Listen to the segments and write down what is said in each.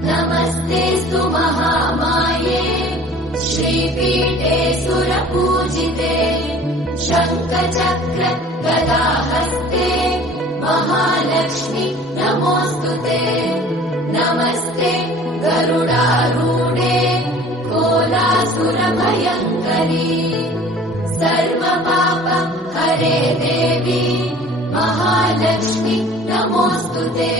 नमस्तेऽस्तु महामाये श्रीपीठे सुरपूजिते शङ्खचक्र गदाहस्ते महालक्ष्मी नमोऽस्तुते। नमस्ते गरुडारूढे कोलासुरभयङ्करी सर्वपाप हरे देवी महालक्ष्मी नमोऽस्तुते।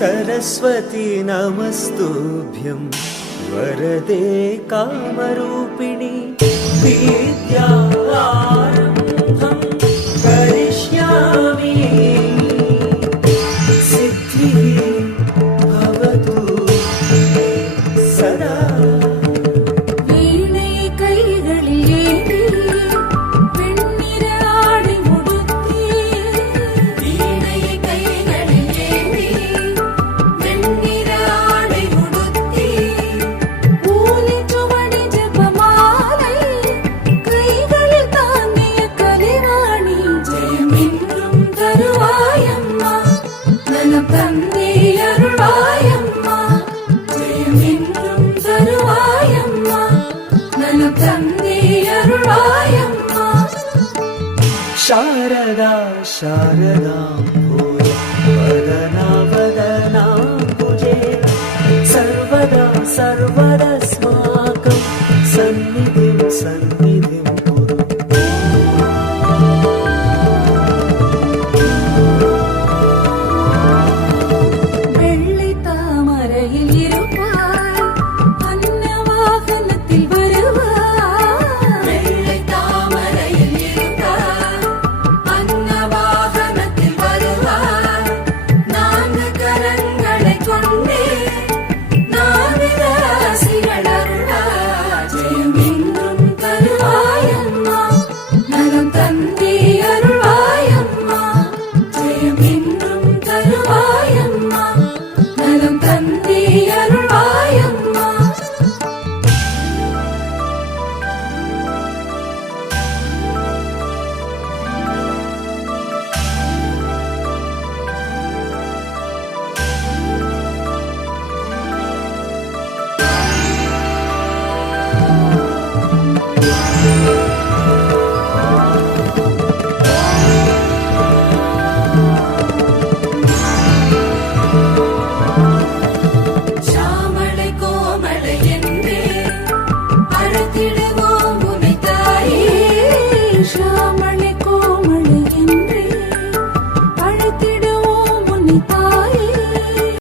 सरस्वती नमस्तुभ्यं वरदे कामरूपिणि विद्यारम्भं करिष्यामि सिद्धिः भवतु सदा। வீணை கைகளில் ஏந்தி வெண்ணிற ஆடை உடுத்தி வீணை கைகளில் ஏந்தி வெண்ணிற ஆடை உடுத்தி ஊலி சுவடி ஜெபமாலை கைகளில் தாங்கிய கலைவாணி ஜெயமென்றும் தருவாயம்மா நலம் தந்தே அருள்வாயம்மா ஜெயமென்றும் தருவாயம்மா நலம் தந்தே அருள்வாயம்மா। शारदा शारदा वदना वदना भुजे सर्वदा सर्वदस्माकं सन्निधिं सन्निधिं कुरु। வெள்ளை தாமரையில் இருப்பாய் அன்னவாகனத்தில் வருவாய் வெள்ளை தாமரையில் இருப்பாய் அன்னவாகனத்தில் வருவாய் நான்கு கரங்களை கொண்டே நான்கு ராசிகள் அருள்வாய் ஜெயமென்றும் தருவாயம்மா நலம் தந்தே அருள்வாயம்மா ஜெயமென்றும் தருவாயம்மா நலம் தந்தே அருள்வாயம்மா। ஷாமளை கோமளை என்றே அழைத்திடுவோம் உனை தாயே ஷாமளை